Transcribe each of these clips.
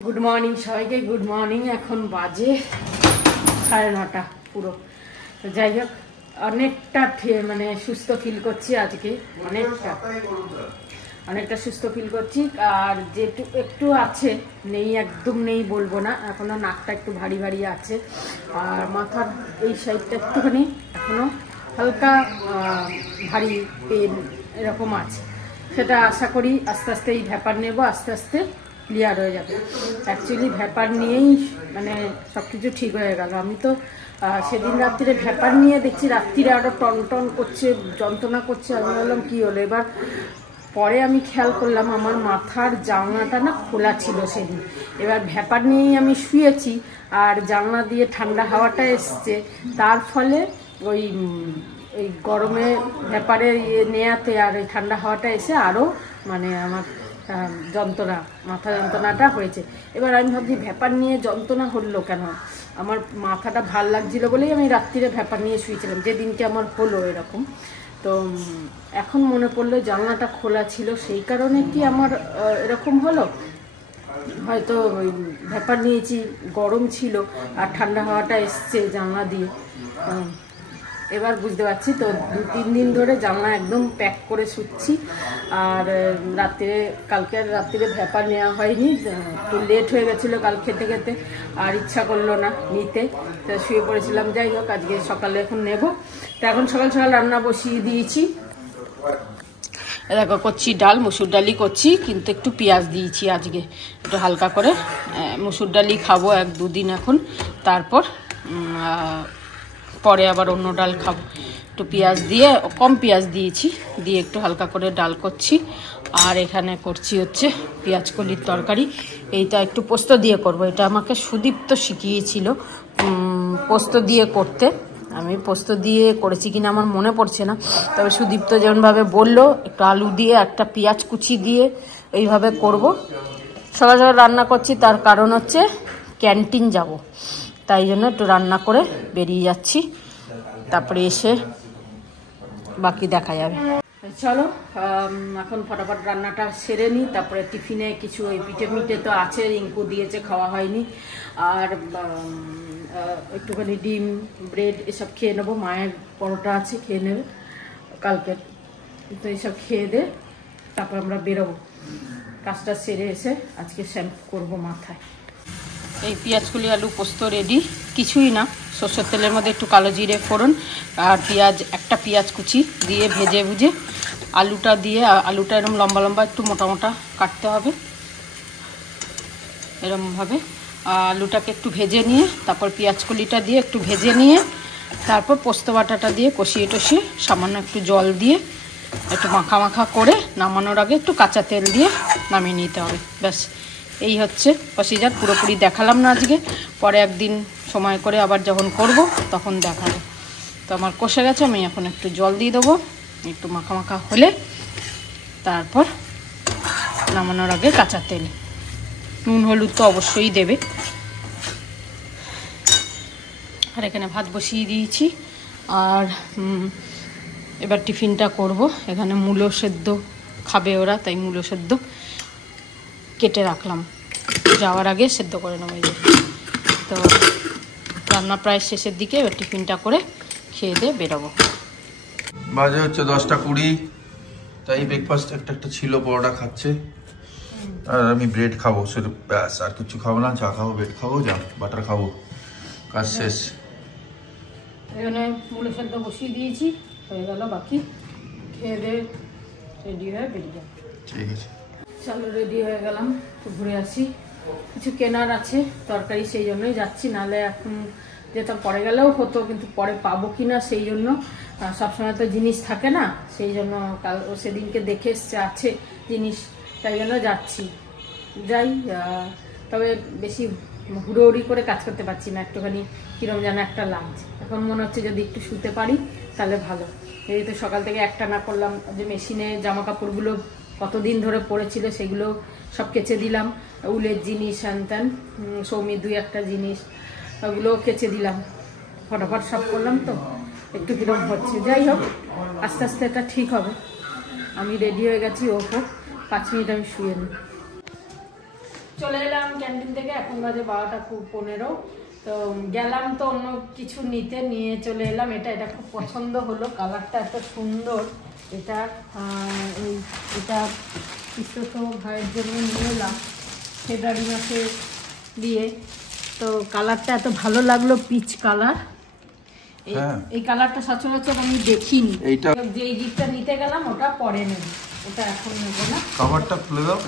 Good morning सबाइके good morning এখন বাজে 9:30 পুরো তো যাই হোক অনেকটা মানে সুস্থ ফিল করছি আজকে অনেকটা সুস্থ ফিল করছি আর যে একটু আছে নেই একদম নেই বলবো না এখনো নাকটা একটু ভারী ভারী আছে আর মাথার এই সাইডটা একটুখানি এখনো হালকা ভারী পেন এরকম আছে সেটা আশা করি আস্তে আস্তে এই ভ্যাপার নেব আস্তে আস্তে ক্লিয়ার হয়ে যাবে অ্যাকচুয়ালি ভ্যাপার নিয়েই মানে সব কিছু ঠিক হয়ে গেল আমি তো সেদিন রাত্রিরে ভ্যাপার নিয়ে দেখছি রাত্রিরে আরও টন টন করছে যন্ত্রণা করছে আমি বললাম কী হলো এবার পরে আমি খেয়াল করলাম আমার মাথার জানলাটা না খোলা ছিল সেদিন এবার ভ্যাপার নিয়েই আমি শুয়েছি আর জানলা দিয়ে ঠান্ডা হাওয়াটা এসছে তার ফলে ওই গরমে ভ্যাপারে নেয়াতে আর ওই ঠান্ডা হাওয়াটা এসে আরও মানে আমার যন্ত্রণা মাথা যন্ত্রণাটা হয়েছে এবার আমি ভাবছি ভ্যাপার নিয়ে যন্ত্রণা হলো কেন আমার মাথাটা ভাল লাগছিল বলেই আমি রাত্রিরে ভ্যাপার নিয়ে শুয়েছিলাম যেদিনকে আমার হলো এরকম তো এখন মনে পড়লো জানলাটা খোলা ছিল সেই কারণে কি আমার এরকম হলো হয়তো ওই ভ্যাপার নিয়েছি গরম ছিল আর ঠান্ডা হাওয়াটা এসছে জানলা দিয়ে এবার বুঝতে পারছি তো 2-3 দিন ধরে জানলা একদম প্যাক করে শুচ্ছি আর কালকে রাত্রিরে ভ্যাপার নেওয়া হয়নি তো লেট হয়ে গেছিলো কাল খেতে খেতে আর ইচ্ছা করলো না নিতে তো শুয়ে পড়েছিলাম যাই হোক আজকে সকালে এখন নেব তো এখন সকাল সকাল রান্না বসিয়ে দিয়েছি দেখো করছি ডাল মুসুর ডালই করছি কিন্তু একটু পেঁয়াজ দিয়েছি আজকে একটু হালকা করে মুসুর ডালই খাবো 1-2 দিন এখন তারপর পরে আবার অন্য ডাল খাবো একটু পেঁয়াজ দিয়ে কম পেঁয়াজ দিয়েছি দিয়ে একটু হালকা করে ডাল করছি আর এখানে করছি হচ্ছে পেঁয়াজ কলির তরকারি এইটা একটু পোস্ত দিয়ে করব এটা আমাকে সুদীপ্ত শিখিয়েছিল পোস্ত দিয়ে করতে আমি পোস্ত দিয়ে করেছি কিনা আমার মনে পড়ছে না তবে সুদীপ্ত যেমনভাবে বললো একটু আলু দিয়ে একটা পেঁয়াজ কুচি দিয়ে এইভাবে করব সকাল সকাল রান্না করছি তার কারণ হচ্ছে ক্যান্টিন যাব তাই জন্য একটু রান্না করে বেরিয়ে যাচ্ছি তারপরে এসে বাকি দেখা যাবে চলো এখন ফটাফট রান্নাটা সেরে নিই তারপরে টিফিনে কিছু ওই পিঠে মিঠে তো আছে রিঙ্কু দিয়েছে খাওয়া হয়নি আর একটুখানি ডিম ব্রেড এসব খেয়ে নেবো মায়ের পরোটা আছে খেয়ে নেবে কালকে তো এইসব খেয়ে দে তারপর আমরা বেরোবো কাজটা সেরে এসে আজকে শ্যাম্পু করবো মাথায় এই পেঁয়াজকুলি আলু পোস্ত রেডি কিছুই না সরষের তেলের মধ্যে একটু কালো জিরে ফোড়ন আর একটা পেঁয়াজ কুচি দিয়ে ভেজে ভুজে আলুটা দিয়ে আলুটা এরকম লম্বা লম্বা একটু মোটা মোটা কাটতে হবে এরকমভাবে আলুটাকে একটু ভেজে নিয়ে তারপর পেঁয়াজকুলিটা দিয়ে একটু ভেজে নিয়ে তারপর পোস্ত বাটাটা দিয়ে কষিয়ে টষিয়ে সামান্য একটু জল দিয়ে একটু মাখা মাখা করে নামানোর আগে একটু কাঁচা তেল দিয়ে নামিয়ে নিতে হবে ব্যাস এই হচ্ছে প্রসিজার পুরোপুরি দেখালাম না আজকে পরে একদিন সময় করে আবার যখন করব তখন দেখাবো তো আমার কষে গেছে আমি এখন একটু জল দিয়ে দেবো একটু মাখা মাখা হলে তারপর নামানোর আগে কাঁচা তেল নুন হলুদ তো অবশ্যই দেবে আর এখানে ভাত বসিয়ে দিয়েছি আর এবার টিফিনটা করব এখানে মূলো সেদ্ধ খাবে ওরা তাই মূলো সেদ্ধ কেটে রাখলাম যাওয়ার আগে সেদ্ধ করে নেবো তো রান্না প্রায় শেষের দিকে এবার টিফিনটা করে খেয়ে দিয়ে বেরোবো বাজে হচ্ছে 10:20 তাই ব্রেকফাস্ট একটা ছিল পরোটা খাচ্ছে আর আমি ব্রেড খাবো শুধু ব্যাস আর কিছু খাবো না চা খাবো ব্রেড খাবো যা বাটার খাবো কাজ শেষ এখানে মূলো সেদ্ধ বসিয়ে দিয়েছি হয়ে গেল বাকি খেয়ে দিয়ে রেডি হয়ে বেরিয়ে যাবো ঠিক আছে চলো রেডি হয়ে গেলাম তো ঘুরে আসি কিছু কেনার আছে তরকারি সেই জন্যই যাচ্ছি নাহলে এখন যেটা পরে গেলেও হতো কিন্তু পরে পাবো কিনা সেই জন্য সবসময় তো জিনিস থাকে না সেই জন্য কাল সেদিনকে দেখে এসছে আছে জিনিস তাই জন্য যাচ্ছি যাই তবে বেশি হুড়োহুড়ি করে কাজ করতে পারছি না একটুখানি কিরম যেন একটা লাগছে এখন মনে হচ্ছে যদি একটু শুতে পারি তাহলে ভালো এই তো সকাল থেকে একটা না করলাম যে মেশিনে জামা কাপড়গুলো কতদিন ধরে পড়েছিল সেগুলো সব কেচে দিলাম উলের জিনিস আনতেন সৌমির 2-1 জিনিস ওগুলো কেচে দিলাম ফটাফট সব করলাম তো একটু কিরম হচ্ছে যাই হোক আস্তে আস্তে এটা ঠিক হবে আমি রেডি হয়ে গেছি 5 মিনিট আমি শুয়ে নিই চলে এলাম ক্যান্টিন থেকে, এখন বাজে 12:15। তো গেলাম তো অন্য কিছু নিয়ে চলে এলাম। এটা খুব পছন্দ হলো, কালারটা এত সুন্দর। এটা তো ভাইয়ের জন্য নিয়ে এলাম ফেব্রুয়ারি মাসে দিয়ে। তো কালারটা এত ভালো লাগলো, পিচ কালার। এই কালারটা সচরাচর আমি দেখিনি। যে গিফটটা নিতে গেলাম ওটা পরে নেব, ওটা এখন নেবো না। কভারটা খুলে দাও।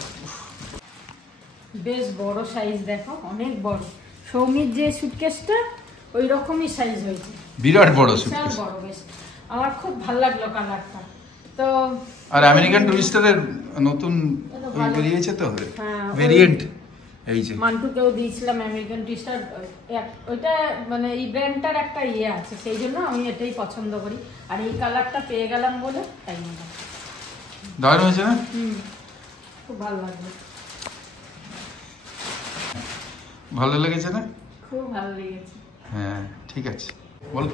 বেশ বড় সাইজ, দেখো অনেক বড়। সৌমির যে সুটকেসটা ওই রকমই সাইজ হয়েছে, বিরাট বড় সুটকেস। বড় বেশ, আমার খুব ভালো লাগলো কালারটা। তো আর আমেরিকান টুরিস্টারের নতুন বেরিয়েছে তো ভেরিয়েন্ট, এই যে মান্টুকেও দিয়েছিলাম আমেরিকান টুরিস্টার। ওইটা মানে এই ব্র্যান্ডটার একটা আছে, সেই জন্য আমি এটাই পছন্দ করি। আর এই কালারটা পেয়ে গেলাম বলে তাই নিলাম। দারুণ হয়েছে না? খুব ভালো লাগলো। ভালো লেগেছে না? খুব ভালো লেগেছে। হ্যাঁ ঠিক আছে, বল।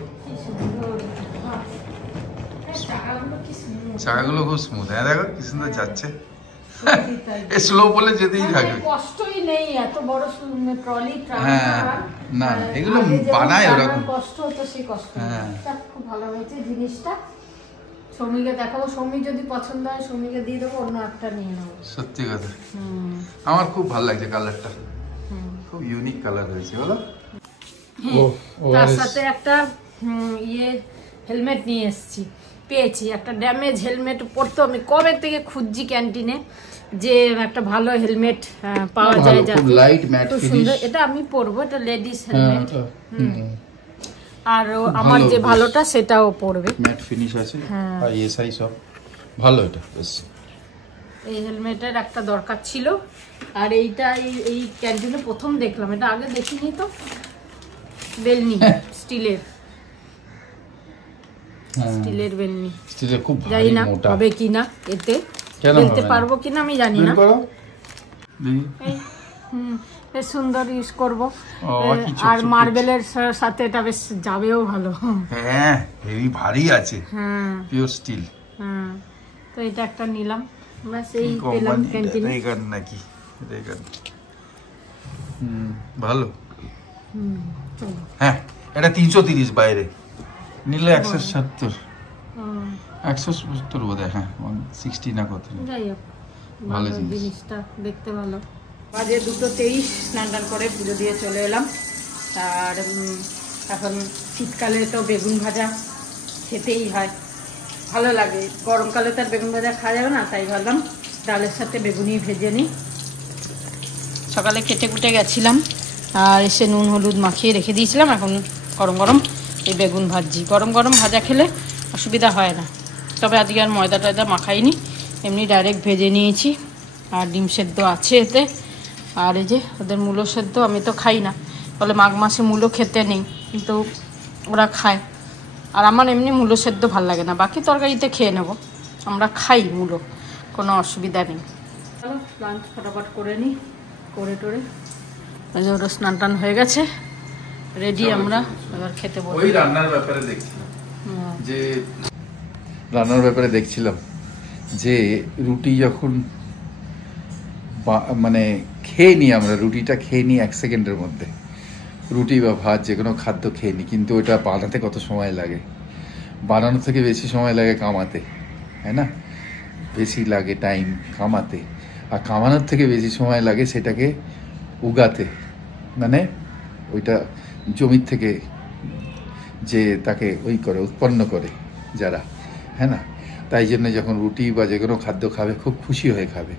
চাকাগুলো খুব স্মুথ। হ্যাঁ দেখো কি সুন্দর যাচ্ছে। স্লো বলে যেতেই থাকবে, কষ্টই নেই। এত বড় ট্রলি না এগুলো বানায় ওরকম কষ্ট হতো, সেই কষ্ট। খুব ভালো হয়েছে জিনিসটা। সৌমিকে দেখাবো, সৌমি যদি পছন্দ হয় সৌমিকে দিয়ে দেবো, অন্য একটা নিয়ে নেবো। সত্যি কথা, আমার খুব ভালো লাগছে কালারটা, খুব ইউনিক কালার হয়েছে বলো। তার সাথে একটা হেলমেট নিয়ে এসেছি, পেয়েছি একটা ড্যামেজ হেলমেট। পরতো আমি কবে থেকে খুঁজছি ক্যান্টিনে যে একটা ভালো হেলমেট পাওয়া যায়, খুব লাইট ম্যাট ফিনিশ। এটা আমি পরবো, এটা লেডিস হেলমেট। আর আমার যে ভালোটা সেটাও পরবে, ম্যাট ফিনিশ আছে আর এসআই সব ভালো। এটা বেশ, এই হেলমেটের একটা দরকার ছিল। আর এইটা এই ক্যান্টিনে প্রথম দেখলাম, এটা আগে দেখিনি তো। বেলনি স্টিলের, স্টিলের বেলনি, স্টিলের খুব জানি না হবে কিনা, এতে খেলতে পারবো কিনা আমি জানি না। বেশ সুন্দর, ইউজ করব। আর মার্বেলের সাথে এটা বেশ যাবেও ভালো। হ্যাঁ হেভি ভারী আছে, পিওর স্টিল। তো এটা একটা নিলাম, বাস এই পেলাম ক্যান্টিনে। রেগান নাকি রেগান, ভালো। হ্যাঁ এটা 330 বাইরে নিলে 170, 170 বোধ হয়। হ্যাঁ 160 না কত। যাই হোক, ভালো জিনিসটা, দেখতে ভালো। বাজে 2:23, স্নান টান করে পুজো দিয়ে চলে এলাম। আর এখন শীতকালে তো বেগুন ভাজা খেতেই হয়, ভালো লাগে। গরমকালে তো আর বেগুন ভাজা খাওয়া যাবে না, তাই ভাবলাম ডালের সাথে বেগুনি ভেজে নিই। সকালে কেটে কুটে গেছিলাম, আর এসে নুন হলুদ মাখিয়ে রেখে দিয়েছিলাম। এখন গরম গরম এই বেগুন ভাজি, গরম গরম ভাজা খেলে অসুবিধা হয় না। তবে আজকে আর ময়দা টয়দা মাখাইনি, এমনি ডাইরেক্ট ভেজে নিয়েছি। আর ডিম সেদ্ধ আছে এতে। আর এই যে ওদের মূলো সেদ্ধ, আমি তো খাই না, বলে মাঘ মাসে মূলো খেতে নেই, কিন্তু ওরা খায়। আর আমার এমনি মূলো সেদ্ধ ভাল লাগে না, বাকি তরকারিতে খেয়ে নেব, আমরা খাই মূলো, কোনো অসুবিধা নেই। চলো লাঞ্চ ফটাফট করে নিই, করে টোরে ওরা স্নান টান হয়ে গেছে, রেডি। আমরা এবার খেতে বসবো। ওই রান্নার ব্যাপারে দেখছিলাম যে রুটি যখন মানে খেয়ে নিই আমরা, রুটিটা খেয়ে নিই 1 সেকেন্ডের মধ্যে, রুটি বা ভাত যে কোনো খাদ্য খেয়ে নিই, কিন্তু ওটা বানাতে কত সময় লাগে। বানানো থেকে বেশি সময় লাগে কামাতে, তাই না? বেশি লাগে টাইম কামাতে, আর কামানোর থেকে বেশি সময় লাগে সেটাকে উগাতে, মানে ওইটা জমির থেকে যে তাকে উৎপন্ন করে যারা, হ্যাঁ না? তাই জন্য যখন রুটি বা যে কোনো খাদ্য খাবে খুব খুশি হয়ে খাবে,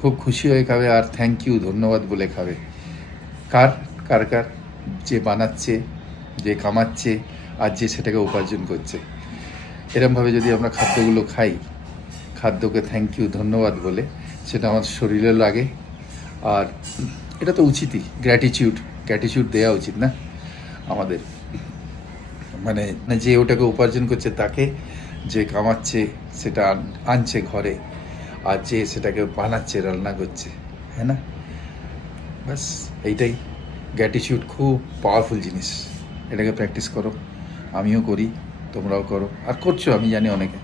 খুব খুশি হয়ে খাবে, আর থ্যাংক ইউ ধন্যবাদ বলে খাবে। কার কার কার যে বানাচ্ছে, যে কামাচ্ছে, আর যে সেটাকে উপার্জন করছে। এরমভাবে যদি আমরা খাদ্যগুলো খাই, খাদ্যকে থ্যাংক ইউ ধন্যবাদ বলে, সেটা আমাদের শরীরে লাগে। আর এটা তো উচিতই, গ্র্যাটিটিউড দেওয়া উচিত না আমাদের, মানে যে ওটাকে উপার্জন করছে তাকে, যে কামাচ্ছে সেটা আনছে ঘরে, আর যে সেটাকে বানাচ্ছে, রান্না করছে, হ্যাঁ না? বাস এইটাই গ্র্যাটিটিউড, খুব পাওয়ারফুল জিনিস। এটাকে প্র্যাকটিস করো, আমিও করি, তোমরাও করো, আর করছো আমি জানি অনেকে,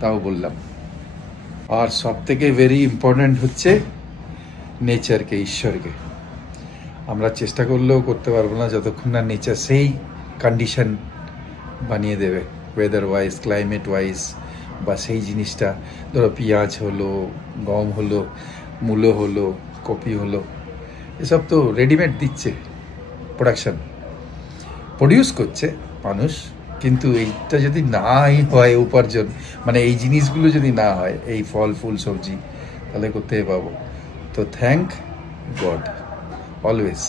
তাও বললাম। আর সব থেকে ভেরি ইম্পর্ট্যান্ট হচ্ছে নেচারকে, ঈশ্বরকে। আমরা চেষ্টা করলেও করতে পারবো না যতক্ষণ না নেচার সেই কন্ডিশন বানিয়ে দেবে, ওয়েদার ওয়াইজ, ক্লাইমেট ওয়াইজ, বা সেই জিনিসটা ধরো পেঁয়াজ হলো, গম হলো, মূলো হলো, কপি হলো, এসব তো রেডিমেড দিচ্ছে, প্রডিউস করছে মানুষ, কিন্তু এইটা যদি নাই হয় উপার্জন, মানে এই জিনিসগুলো যদি না হয়, এই ফল ফুল সবজি, তাহলে করতে পাবো। তো থ্যাংক গড অলওয়েজ।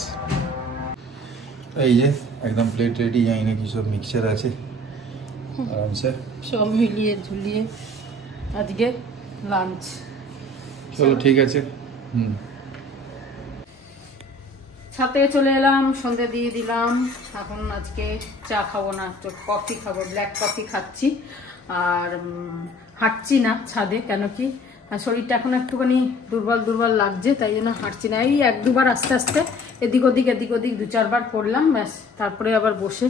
এই যে একদম প্লেট রেডি, জানি না কি সব মিক্সচার আছে, আরামসে সব মিলিয়ে ঝুলিয়ে আজকে লাঞ্চ। চলো ঠিক আছে। ছাদে চলে এলাম, সন্ধ্যে দিয়ে দিলাম। এখন আজকে চা খাবো না, একটু কফি খাবো, ব্ল্যাক কফি খাচ্ছি। আর হাঁটছি না ছাদে, কেন কি শরীরটা এখন একটুখানি দুর্বল দুর্বল লাগছে, তাই জন্য হাঁটছি না। এই এক দুবার আস্তে আস্তে এদিক ওদিক 2-4 বার করলাম, ব্যাস। তারপরে আবার বসে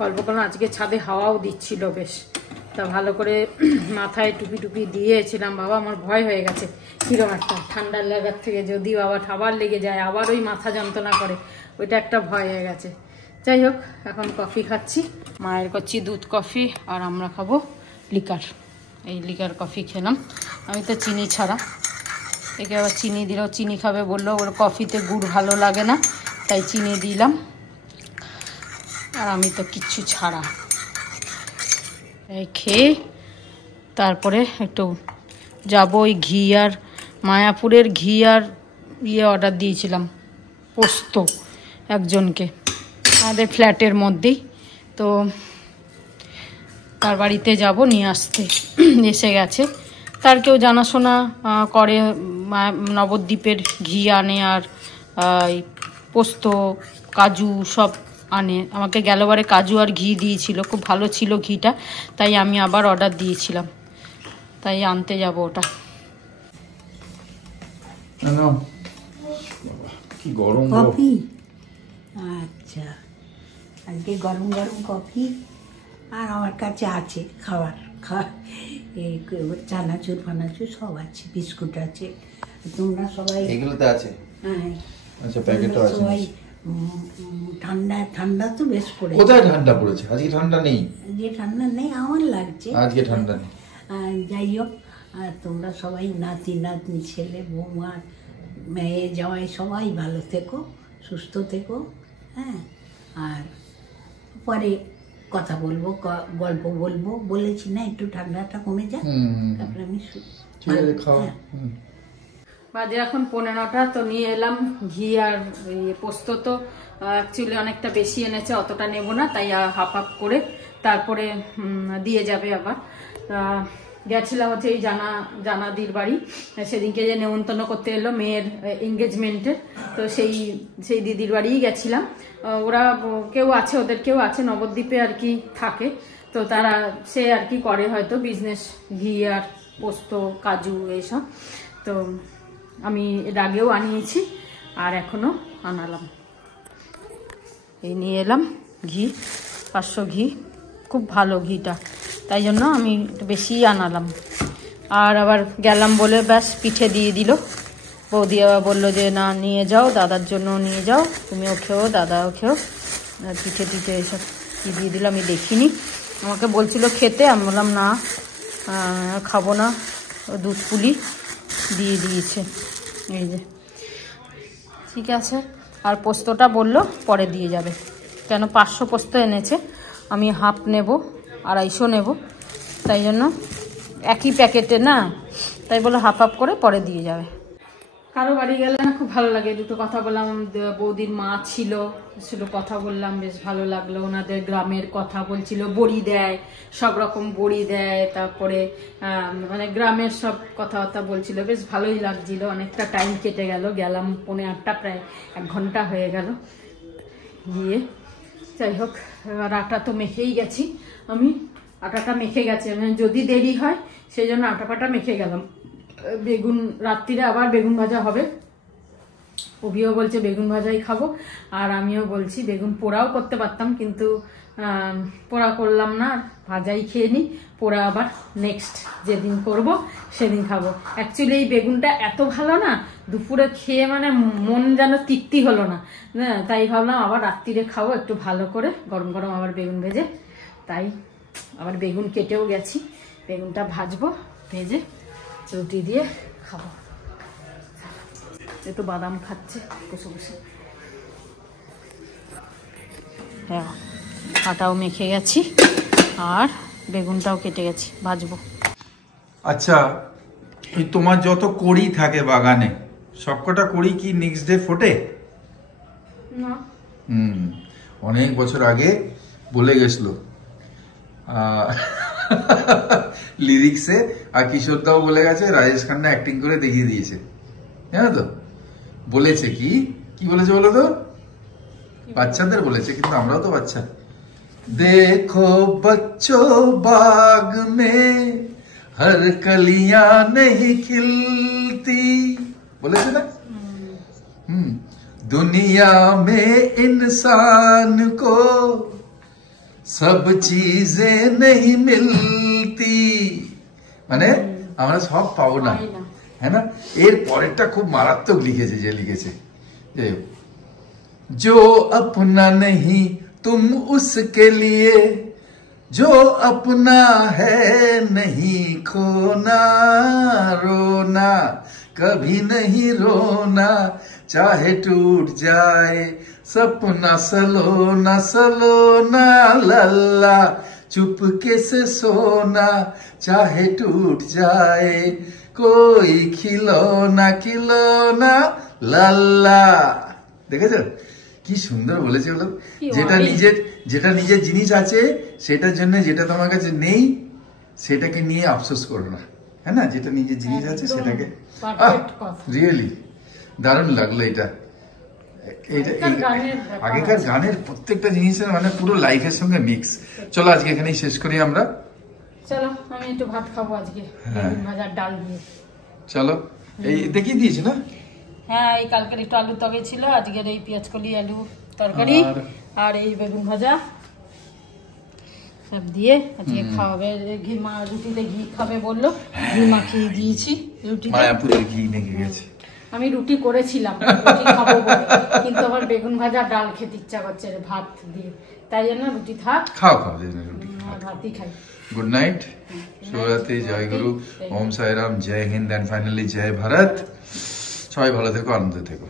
গল্প করলাম। আজকে ছাদে হাওয়াও দিচ্ছিল বেশ, তা ভালো করে মাথায় টুপি টুপি দিয়েছিলাম। বাবা আমার ভয় হয়ে গেছে কিরম একটা ঠান্ডা লাগার থেকে, যদি বাবা আবার লেগে যায়, আবার ওই মাথা যন্ত্রণা করে, ওইটা একটা ভয় হয়ে গেছে। যাই হোক, এখন কফি খাচ্ছি। মায়ের করছি দুধ কফি, আর আমরা খাবো লিকার। এই লিকার কফি খেলাম। আমি তো চিনি ছাড়া, একে আবার চিনি দিলেও চিনি খাবে বললো, ওর কফিতে গুড় ভালো লাগে না, তাই চিনি দিলাম। আর আমি তো কিচ্ছু ছাড়া। এই খেয়ে তারপরে একটু যাবো ওই ঘি আর মায়াপুরের ঘি আর অর্ডার দিয়েছিলাম, পোস্ত, একজনকে আমাদের ফ্ল্যাটের মধ্যেই। তো তার বাড়িতে যাব নিয়ে আসতে, এসে গেছে। তার কেউ জানাশোনা করে, নবদ্বীপের ঘি আনে, আর পোস্ত, কাজু সব আনে। আমাকে গেলবারে কাজু আর ঘি দিয়েছিল, খুব ভালো ছিল ঘিটা, তাই আমি আবার অর্ডার দিয়েছিলাম, তাই আনতে যাব ওটা। কি গরম কফি, আচ্ছা আজকে গরম গরম কফি। আর আমার কাছে আছে খাবার, এই চানাচুর ফানাচুর সব আছে, বিস্কুট আছে। তোমরা সবাই এগুলোতে আছে? হ্যাঁ, আচ্ছা, প্যাকেটও আছে। সবাই ঠান্ডা ঠান্ডা তো বেশ পড়েছে। কোথায় ঠান্ডা পড়েছে? আজকে ঠান্ডা নেই। যে ঠান্ডা নেই আমার লাগছে, আজকে ঠান্ডা নেই। যাই হোক, তোমরা সবাই নাতি নাতনি, ছেলে বৌমা, মেয়ে জামাই সবাই ভালো থেকো, সুস্থ থেকো। হ্যাঁ, আর পরে কথা বলবো, গল্প বলবো, বলেছি না একটু ঠান্ডাটা কমে যাক, তারপরে আমি ঠিক আছে, খাও। বাজে এখন 15টা। তো নিয়ে এলাম ঘি আর পোস্ত। তো অ্যাকচুয়ালি অনেকটা বেশি এনেছে, অতটা নেব না, তাই হাফ হাফ করে তারপরে দিয়ে যাবে আবার। গেছিলাম হচ্ছে এই জানাদির বাড়ি, সেদিনকে যে নেমন্তন্ন করতে এলো মেয়ের এঙ্গেজমেন্টের, তো সেই দিদির বাড়িই গেছিলাম। ওরা কেউ আছে, ওদের কেউ আছে নবদ্বীপে আর কি থাকে, তো তারা সে আর কি করে হয়তো বিজনেস, ঘি আর পোস্ত, কাজু এইসব। তো আমি এর আগেও আনিয়েছি আর এখনো আনালাম। এই নিয়ে এলাম ঘি, 500 ঘি, খুব ভালো ঘিটা, তাই জন্য আমি একটু বেশিই আনালাম। আর আবার গেলাম বলে ব্যাস পিঠে দিয়ে দিল। বৌদি আবার বললো যে না নিয়ে যাও, দাদার জন্য নিয়ে যাও, তুমিও খেও, দাদাও খেও। পিঠে টিঠে এসব কি দিয়ে দিল আমি দেখিনি। আমাকে বলছিল খেতে, আমি বললাম না খাবো না, দুধ পুলি দিয়ে দিয়েছে। এই যে ঠিক আছে। আর পোস্তটা বললো পরে দিয়ে যাবে, কেন 500 পোস্ত এনেছে, আমি হাফ নেব, 250 নেব, তাই জন্য একই প্যাকেটে না, তাই বলে হাফ হাফ করে পরে দিয়ে যাবে। কারো বাড়ি গেলে না খুব ভালো লাগে, দুটো কথা বললাম। বৌদির মা ছিল, সেটা কথা বললাম, বেশ ভালো লাগলো। ওনাদের গ্রামের কথা বলছিল, বড়ি দেয়, সব রকম বড়ি দেয়, তারপরে মানে গ্রামের সব কথাবার্তা বলছিল, বেশ ভালোই লাগছিল। অনেকটা টাইম কেটে গেল, গেলাম 8:45, প্রায় 1 ঘন্টা হয়ে গেল গিয়ে। যাই হোক, এবার আটা তো মেখেই গেছি, আমি আটাটা মেখে গেছি, মানে যদি দেরি হয় সেই জন্য আটা পাটা মেখে গেলাম। বেগুন রাত্রিরে আবার বেগুন ভাজা হবে, অভিও বলছে বেগুন ভাজাই খাবো, আর আমিও বলছি বেগুন পোড়াও করতে পারতাম, কিন্তু পোড়া করলাম না, ভাজাই খেয়ে নিই। পোড়া আবার নেক্সট যেদিন করব সেদিন খাবো। অ্যাকচুয়ালি এই বেগুনটা এত ভালো না, দুপুরে খেয়ে মানে মন যেন তৃপ্তি হলো না, তাই ভাবলাম আবার রাত্রিরে খাবো একটু ভালো করে গরম গরম আবার বেগুন ভেজে। তাই আবার বেগুন কেটেও গেছি, বেগুনটা ভাজবো, ভেজে রুটি দিয়ে খাবো। তো বাদাম খাচ্ছে বসে বসে। হ্যাঁ, আটাও মেখে গেছি আর বেগুনটাও কেটে গেছি, ভাজবো। আচ্ছা, এই তোমার যত কড়ি থাকে বাগানে, সবকটা কড়ি কি নেক্সট ডে ফোটে? না। অনেক বছর আগে বলে গেছিল লিরিক্সে, আর কিশোর দাও বলে গেছে, রাজেশ খান্না অ্যাক্টিং করে দেখিয়ে দিয়েছে, জানো তো? বলেছে কি কি বলেছে বলো তো? বাচ্চাদের বলেছে, কিন্তু আমরাও তো বাচ্চা। देखो बच्चों बाग में हर कलियां नहीं खिलती, बोले ना। दुनिया में इंसान को सब चीजें नहीं मिलती, মানে আমরা সব পাবো না, है ना। এর পরেরটা খুব মারাত্মক লিখেছে, যে লিখেছে जो अपना नहीं तुम उसके लिए, जो अपना है नहीं खोना, रोना कभी नहीं रोना, चाहे टूट जाए सपना सलोना सलोना, लल्ला चुपके से सोना, चाहे टूट जाए कोई खिलौना खिलौना, लल्ला। দেখেছো কি সুন্দর বলেছে বলো? যেটা নিজের জিনিস আছে সেটার জন্য, যেটা তোমার কাছে নেই সেটাকে নিয়ে আফসোস করো না, হ্যাঁ না। যেটা নিজের জিনিস আছে সেটাকে, রিয়েলি দারুণ লাগলো এটা। আগেকার গানের প্রত্যেকটা জিনিসের মানে পুরো লাইফের সঙ্গে মিক্স। চলো আজকে এখানেই শেষ করি আমরা। চলো আমি একটু ভাত খাবো আজকে, বেগুন ভাজা ডাল দিয়ে। চলো, এই দেখিয়ে দিয়েছি না? হ্যাঁ, এই কালকের একটু আলু তরকারি ছিল, আজকের এই পেঁয়াজ কলি আলু তরকারি আর এই বেগুন ভাজা সব দিয়ে আজকে খাওয়াবে। ঘি মা রুটিতে ঘি খাবে বললো, ঘি মাখিয়ে দিয়েছি রুটিতে। মায়াপুরের ঘি লেগে গেছে। আমি রুটি করেছিলাম রুটি খাবো বলে, কিন্তু আমার বেগুন ভাজা ডাল খেতে ইচ্ছা করছে ভাত দিয়ে, তাই জন্য রুটি থাক। খাও রুটি, ভাতই খাই। গুড নাইট, শুভরাত্রি, জয় গুরু, ওম সাই রাম, জয় হিন্দ, এন্ড ফাইনালি জয় ভারত। সবাই ভালো থেকো, আনন্দে থেকো।